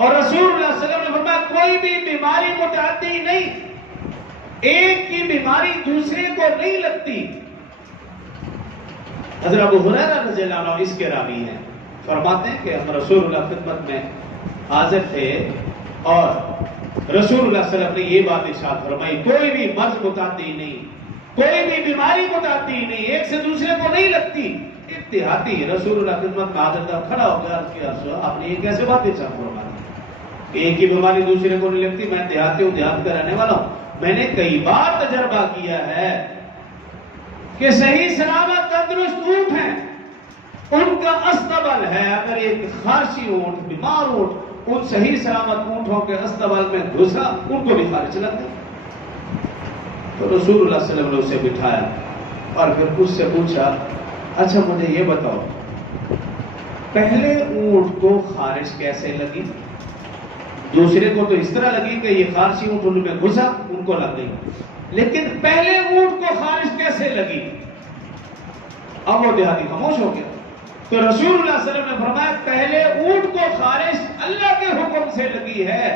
اور رسول اللہ صلی اللہ علیہ وسلم نے فرمایا کوئی بھی بیماری متعدی نہیں، ایک کی بیماری دوسرے کو نہیں لگتی۔ حضرت ابو ہریرہ رضی اللہ عنہ اس کے راوی ہیں، فرماتے ہیں کہ ہم رسول اللہ خدمت میں حاضر تھے اور رسول اللہ صلی اللہ علیہ وسلم نے یہ بات ارشاد فرمائی، کوئی بھی مرض متعدی نہیں، کوئی بھی بیماری متعدی نہیں، ایک سے دوسرے کو نہیں لگتی۔ اتحادی رسول اللہ خدمت میں حاضر تھا، کھڑا ہو گیا کہ آپ نے یہ کیسے بات ارشاد فرمائی کہ ایک ہی بیماری دوسرے کو نہیں لگتی؟ میں دیہاتی ہوں، دیہات کا رہنے والا ہوں، میں نے کئی بار تجربہ کیا ہے کہ صحیح سلامت تندرست اونٹ ہیں، ان کا استبل ہے، اگر ایک خارشی اونٹ، بیمار اونٹ ان صحیح سلامت اونٹوں کے استبل میں گھسا، ان کو بھی خارش لگ گئی۔ تو رسول اللہ صلی اللہ علیہ وسلم نے اسے بٹھایا اور پھر اس سے پوچھا، اچھا مجھے یہ بتاؤ، پہلے اونٹ کو خارش کیسے لگی؟ دوسرے کو تو اس طرح لگی کہ یہ خارشی اونٹ ان میں گھسا، ان کو لگ گئی، لیکن پہلے اونٹ کو خارش کیسے لگی؟ اب وہ دیہاتی خاموش ہو گیا۔ تو رسول اللہ صلی اللہ علیہ وسلم نے فرمایا پہلے اونٹ کو خارش اللہ کے حکم سے لگی ہے،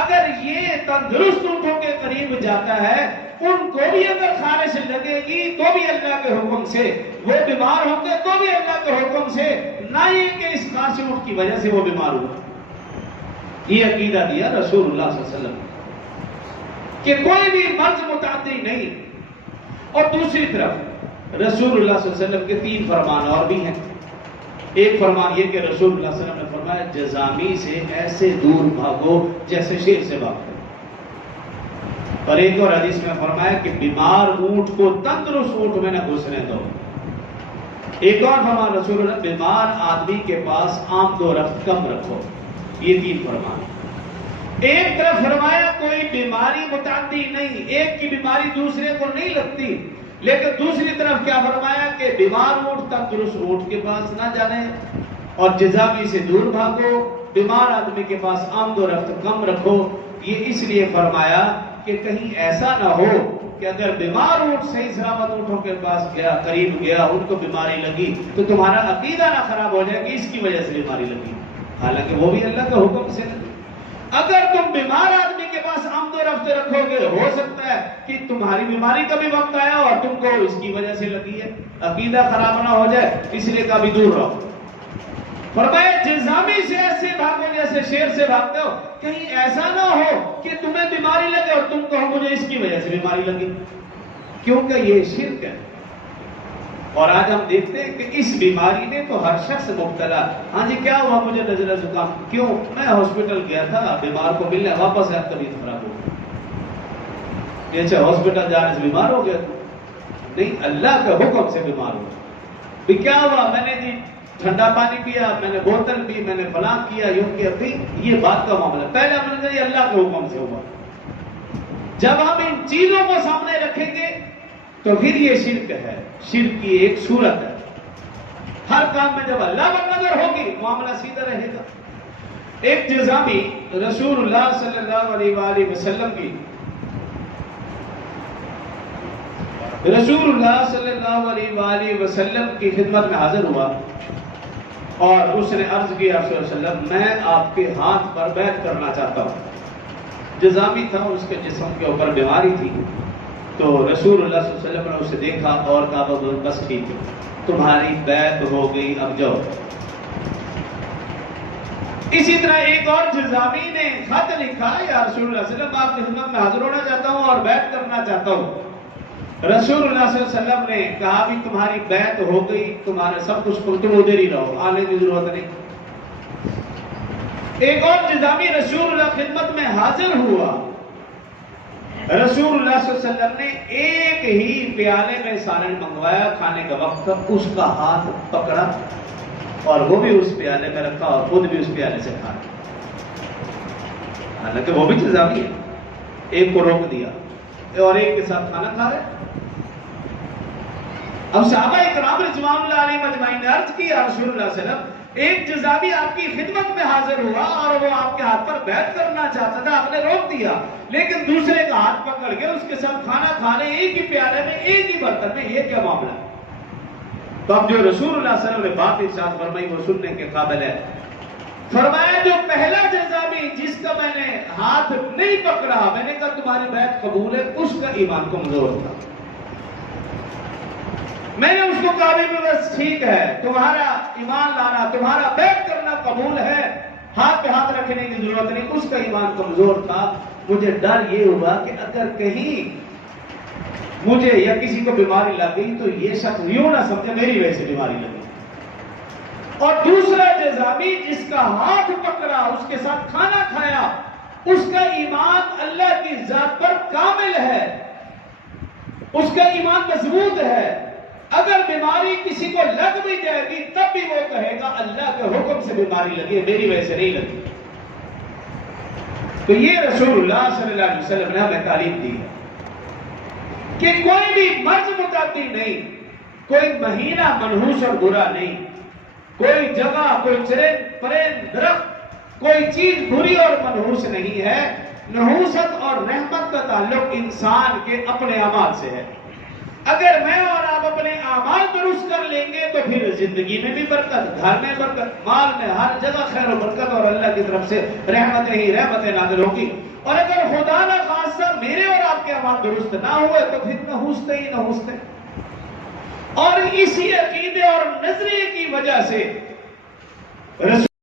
اگر یہ تندرست اونٹوں کے قریب جاتا ہے ان کو بھی اگر خارش لگے گی تو بھی اللہ کے حکم سے، وہ بیمار ہوں گے تو بھی اللہ کے حکم سے، نہ یہ کہ اس خارشی اونٹ کی وجہ سے وہ بیمار ہوا۔ یہ عقیدہ دیا رسول اللہ صلی اللہ علیہ وسلم کہ کوئی بھی مرض متعدی نہیں۔ اور دوسری طرف رسول اللہ صلی اللہ علیہ وسلم کے 3 فرمان اور بھی ہیں۔ ایک فرمان یہ کہ رسول اللہ صلی اللہ علیہ وسلم نے فرمایا جزامی سے ایسے دور بھاگو جیسے شیر سے بھاگتے، اور ایک اور حدیث میں فرمایا کہ بیمار اونٹ کو تندرست اونٹ میں نہ گھسنے دو۔ ایک اور فرمان رسول اللہ، بیمار آدمی کے پاس آمد و رفت کم رکھو۔ یہ 3 فرمان۔ ایک طرف فرمایا کوئی بیماری متعدی نہیں، ایک کی بیماری دوسرے کو نہیں لگتی، لیکن دوسری طرف کیا فرمایا کہ بیمار اونٹ تندرست اونٹ کے پاس نہ جانے، اور جزامی سے دور بھاگو، بیمار آدمی کے پاس آمد و رفت کم رکھو۔ یہ اس لیے فرمایا کہ کہیں ایسا نہ ہو کہ اگر بیمار اونٹ صحیح سلامت اونٹوں کے پاس گیا، قریب گیا، ان کو بیماری لگی تو تمہارا عقیدہ نہ خراب ہو جائے کہ اس کی وجہ سے بیماری لگی، حالانکہ وہ بھی اللہ کا حکم سے لگی۔ اگر تم بیمار آدمی کے پاس آمد و رفت رکھو گے، ہو سکتا ہے کہ تمہاری بیماری کا بھی وقت آیا اور تم کو اس کی وجہ سے لگی ہے، عقیدہ خراب نہ ہو جائے، اس لیے کبھی دور رہو۔ فرمایا جزامی سے ایسے بھاگو جیسے شیر سے بھاگتے ہو، کہیں ایسا نہ ہو کہ تمہیں بیماری لگے اور تم کہو مجھے اس کی وجہ سے بیماری لگی، کیونکہ یہ شرک ہے۔ اور آج ہم دیکھتے ہیں کہ اس بیماری میں تو ہر شخص مبتلا۔ ہاں جی کیا ہوا؟ مجھے نزلہ زکام، کیوں؟ میں ہاسپٹل گیا تھا، بیمار کو ملنے، واپس آیا طبیعت خراب ہو گئی۔ اچھا ہاسپٹل جانے سے بیمار ہو گیا؟ نہیں، اللہ کے حکم سے بیمار ہو گیا۔ کیا ہوا؟ میں نے جی ٹھنڈا پانی پیا، میں نے بوتل پی، میں نے فلاں کیا، یوں کیا، یہ بات کا معاملہ پہلے ہم نے اللہ کے حکم سے ہوا۔ جب ہم ان چیزوں کو سامنے رکھیں گے تو پھر یہ شرک ہے، شرک کی ایک صورت ہے۔ ہر کام میں جب اللہ پر نظر ہوگی معاملہ سیدھا رہے گا۔ ایک جزامی رسول اللہ صلی اللہ علیہ وآلہ وسلم کی خدمت میں حاضر ہوا اور اس نے عرض کیا صلی اللہ علیہ وسلم میں آپ کے ہاتھ پر بیعت کرنا چاہتا ہوں۔ جزامی تھا، اس کے جسم کے اوپر بیماری تھی، تو رسول اللہ صلی اللہ علیہ وسلم نے اسے دیکھا اور کہا بس ٹھیک ہے، تمہاری بیعت ہو گئی، اب جاؤ۔ اسی طرح ایک اور جزامی نے خط لکھا، یا رسول اللہ صلی اللہ علیہ وسلم آپ کی خدمت میں حاضر ہونا چاہتا ہوں اور بیعت کرنا چاہتا ہوں۔ رسول اللہ صلی اللہ علیہ وسلم نے کہا بھی تمہاری بیعت ہو گئی، تمہارے سب کچھ تم ادھر ہی رہو، آنے کی ضرورت نہیں۔ ایک اور جزامی رسول اللہ خدمت میں حاضر ہوا، رسول اللہ صلی اللہ علیہ وسلم نے ایک ہی پیالے میں سالن منگوایا، کھانے کا وقت تھا، اس کا ہاتھ پکڑا اور وہ بھی اس پیالے میں رکھا اور خود بھی اس پیالے سے کھا، حالانکہ وہ بھی جزامی ہے، ایک کو روک دیا اور ایک کے ساتھ کھانا کھا رہے۔ اب صحابہ اکرام رضوان اللہ علیہم اجمعین نے عرض کی، یا رسول اللہ صلی اللہ علیہ وسلم ایک جزامی آپ کی خدمت میں حاضر ہوا اور وہ آپ کے ہاتھ پر بیعت کرنا چاہتا تھا، آپ نے روک دیا، لیکن دوسرے کا ہاتھ پکڑ کے اس کے ساتھ کھانا کھا رہے، ایک ہی پیالے میں، ایک ہی برتن میں، یہ کیا معاملہ ہے؟ تو اب جو رسول اللہ صلی اللہ علیہ وسلم نے بات ارشاد فرمائی وہ سننے کے قابل ہے۔ فرمایا جو پہلا جزامی نہیں پکڑا، میں نے کہا تمہاری بیعت قبول ہے، اس کا ایمان کمزور تھا۔ میں نے اس کو کہا بھی بس ٹھیک ہے، تمہارا ایمان لانا، تمہارا بیعت کرنا قبول ہے، ہاتھ پہ ہاتھ رکھنے کی ضرورت نہیں، اس کا ایمان کمزور تھا۔ مجھے ڈر یہ ہوا کہ اگر کہیں مجھے یا کسی کو بیماری لگ گئی تو یہ شخص یوں نہ سمجھے میری وجہ سے بیماری لگی۔ اور دوسرا جزامی جس کا ہاتھ پکڑا، اس کے ساتھ کھانا کھایا، اس کا ایمان اللہ کی ذات پر کامل ہے، اس کا ایمان مضبوط ہے۔ اگر بیماری کسی کو لگ بھی جائے گی تب بھی وہ کہے گا اللہ کے حکم سے بیماری لگی ہے، میری وجہ سے نہیں لگی۔ تو یہ رسول اللہ صلی اللہ علیہ وسلم نے ہمیں تعلیم دی ہے کہ کوئی بھی مرض متعدی نہیں، کوئی مہینہ منحوس اور برا نہیں، کوئی جگہ، کوئی چرند پرند درخت، کوئی چیز بری اور منحوس نہیں ہے۔ نحوست اور رحمت کا تعلق انسان کے اپنے اعمال سے ہے۔ اگر میں اور آپ اپنے اعمال درست کر لیں گے تو پھر زندگی میں بھی برکت، گھر میں برکت، مال میں، ہر جگہ خیر و برکت اور اللہ کی طرف سے رحمتیں ہی رحمتیں نازل ہوگی۔ اور اگر خدا نہ خواستہ میرے اور آپ کے اعمال درست نہ ہوئے تو پھر نحوستے ہی نحوستے۔ اور اسی عقیدے اور نظریے کی وجہ سے رسول